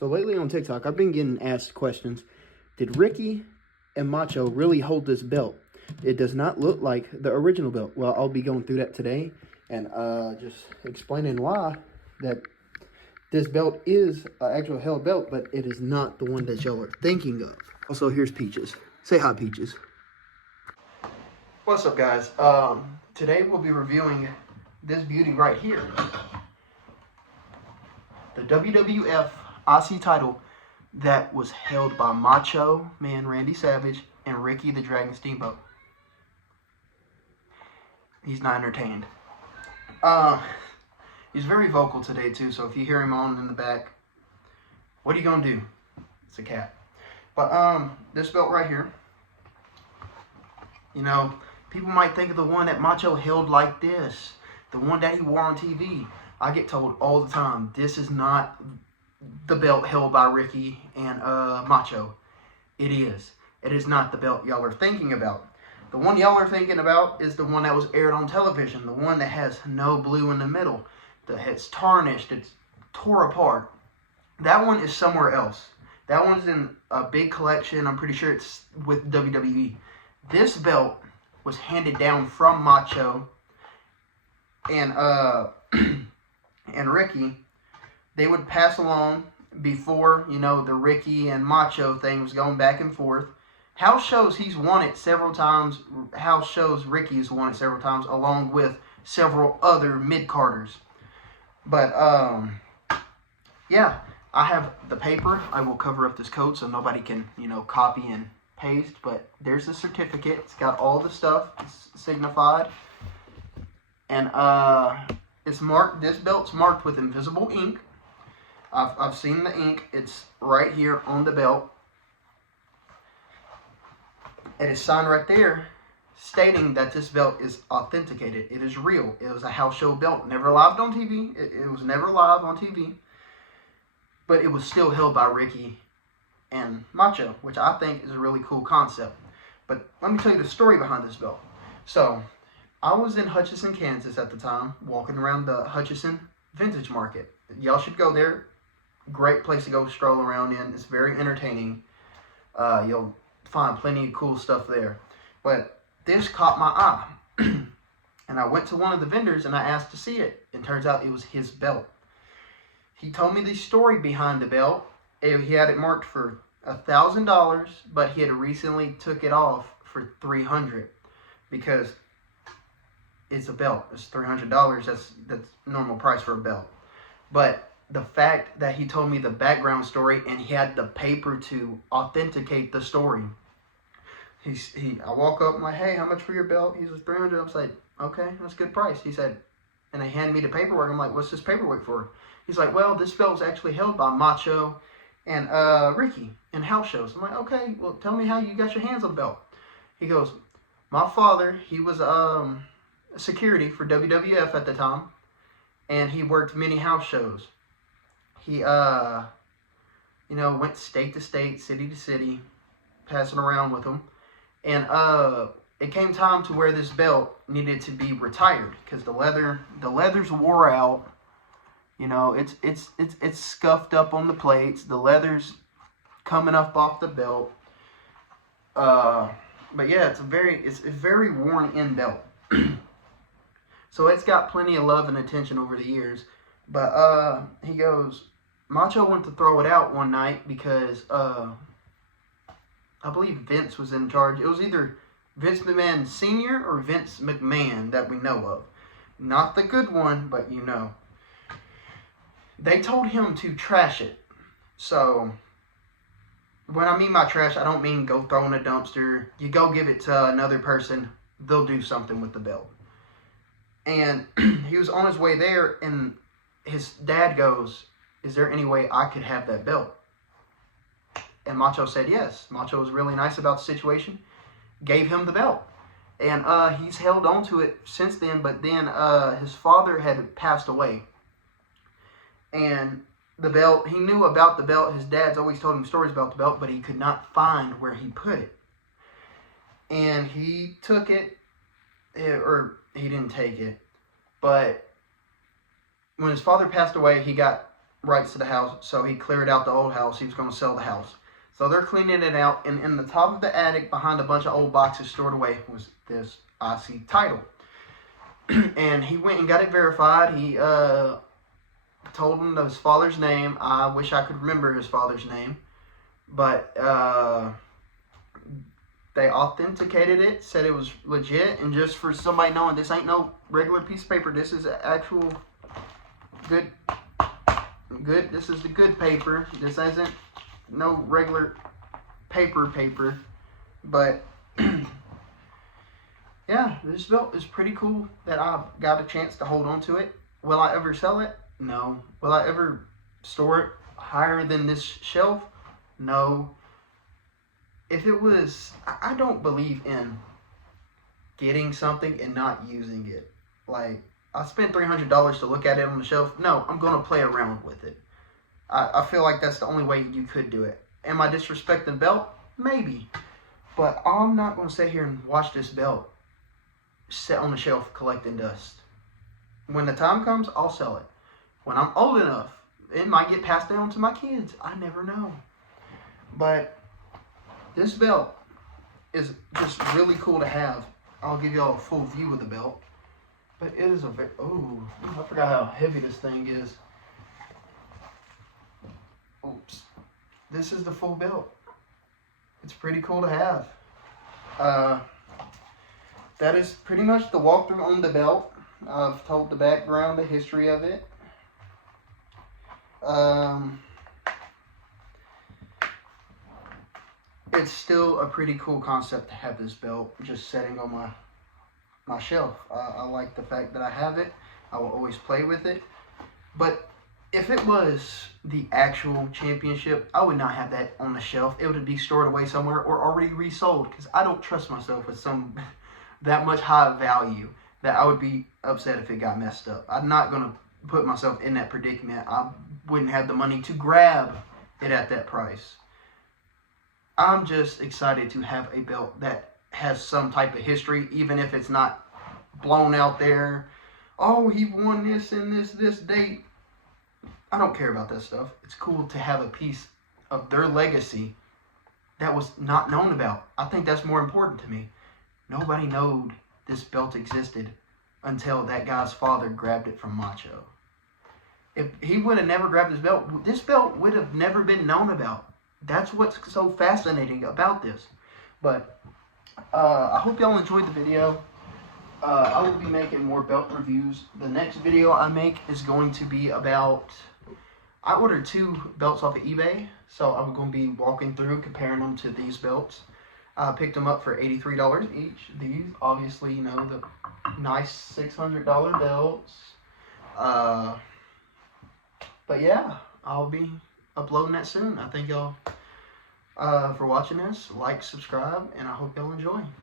So lately on TikTok, I've been getting asked questions. Did Ricky and Macho really hold this belt? It does not look like the original belt. Well, I'll be going through that today and just explaining why that this belt is an actual held belt, but it is not the one that y'all are thinking of. Also, here's Peaches. Say hi, Peaches. What's up, guys? Today we'll be reviewing this beauty right here. The WWF IC title that was held by Macho Man Randy Savage and Ricky the Dragon Steamboat. He's not entertained. He's very vocal today too, so if you hear him on in the back, what are you gonna do? It's a cat. But this belt right here, you know, people might think of the one that Macho held like this, the one that he wore on TV. I get told all the time, this is not the belt held by Ricky and Macho. It is. It is not the belt y'all are thinking about. The one y'all are thinking about is the one that was aired on television, the one that has no blue in the middle, that it's tarnished, it's tore apart. That one is somewhere else. That one's in a big collection. I'm pretty sure it's with WWE. This belt was handed down from Macho and and Ricky. They would pass along before, you know, the Ricky and Macho thing was going back and forth. House shows he's won it several times. House shows Ricky's won it several times, along with several other mid-carders. But yeah, I have the paper. I will cover up this code so nobody can, you know, copy and paste. But there's the certificate. It's got all the stuff. It's signified, and it's marked. This belt's marked with invisible ink. I've seen the ink. It's right here on the belt. It is signed right there, stating that this belt is authenticated. It is real. It was a house show belt, never live on TV. It was never live on TV, but it was still held by Ricky and Macho, which I think is a really cool concept. But let me tell you the story behind this belt. So, I was in Hutchinson, Kansas at the time, walking around the Hutchinson Vintage Market. Y'all should go there. Great place to go stroll around in. It's very entertaining. You'll find plenty of cool stuff there. But this caught my eye. And I went to one of the vendors and I asked to see it. And turns out it was his belt. He told me the story behind the belt. He had it marked for $1,000, but he had recently took it off for $300 because it's a belt. It's $300. That's normal price for a belt. But the fact that he told me the background story and he had the paper to authenticate the story. I walk up, I'm like, hey, how much for your belt? He says, $300. I was like, okay, that's a good price. He said, and they handed me the paperwork. I'm like, what's this paperwork for? He's like, well, this belt was actually held by Macho and Ricky in house shows. I'm like, okay, well, tell me how you got your hands on the belt. He goes, my father, he was security for WWF at the time, and he worked many house shows. He, you know, went state to state, city to city, passing around with them. And it came time to where this belt needed to be retired because the leather's wore out. You know, it's scuffed up on the plates. The leather's coming up off the belt. But yeah, it's a very worn in belt. So it's got plenty of love and attention over the years. But he goes, Macho went to throw it out one night because I believe Vince was in charge. It was either Vince McMahon Sr. or Vince McMahon that we know of. Not the good one, but you know. They told him to trash it. So, when I mean by trash, I don't mean go throw in a dumpster. You go give it to another person, they'll do something with the belt. And he was on his way there, and his dad goes, is there any way I could have that belt? And Macho said yes. Macho was really nice about the situation, gave him the belt. And he's held on to it since then, but then his father had passed away. And the belt, he knew about the belt. His dad's always told him stories about the belt, but he could not find where he put it. And he took it, or he didn't take it, but when his father passed away, he got rights to the house, so he cleared out the old house. He was going to sell the house. So they're cleaning it out, and in the top of the attic, behind a bunch of old boxes stored away, was this IC title. And he went and got it verified. He told him his father's name. I wish I could remember his father's name, but they authenticated it, said it was legit. And just for somebody knowing, this ain't no regular piece of paper. This is actual good. This is the good paper. This isn't no regular paper. But yeah, this belt is pretty cool that I've got a chance to hold on to it. Will I ever sell it? No. Will I ever store it higher than this shelf? No. If it was, I don't believe in getting something and not using it. Like, I spent $300 to look at it on the shelf. No, I'm going to play around with it. I feel like that's the only way you could do it. Am I disrespecting the belt? Maybe. But I'm not going to sit here and watch this belt sit on the shelf collecting dust. When the time comes, I'll sell it. When I'm old enough, it might get passed down to my kids. I never know. But this belt is just really cool to have. I'll give y'all a full view of the belt. But it is a very, oh, I forgot how heavy this thing is. Oops. This is the full belt. It's pretty cool to have. That is pretty much the walkthrough on the belt. I've told the background, the history of it. It's still a pretty cool concept to have this belt just sitting on my shelf. I like the fact that I have it. I will always play with it. But if it was the actual championship, I would not have that on the shelf. It would be stored away somewhere or already resold, because I don't trust myself with some that much high value that I would be upset if it got messed up. I'm not going to put myself in that predicament. I wouldn't have the money to grab it at that price. I'm just excited to have a belt that has some type of history, even if it's not blown out there. Oh, he won this and this date. I don't care about that stuff. It's cool to have a piece of their legacy that was not known about. I think that's more important to me. Nobody knowed this belt existed until that guy's father grabbed it from Macho. If he would have never grabbed this belt would have never been known about. That's what's so fascinating about this. But I hope y'all enjoyed the video. I will be making more belt reviews. The next video I make is going to be about, I ordered 2 belts off of eBay, so I'm going to be walking through comparing them to these belts. I picked them up for $83 each. These, obviously, you know, the nice $600 belts. But yeah, I'll be uploading that soon. I thank y'all for watching this. Like, subscribe, and I hope y'all enjoy.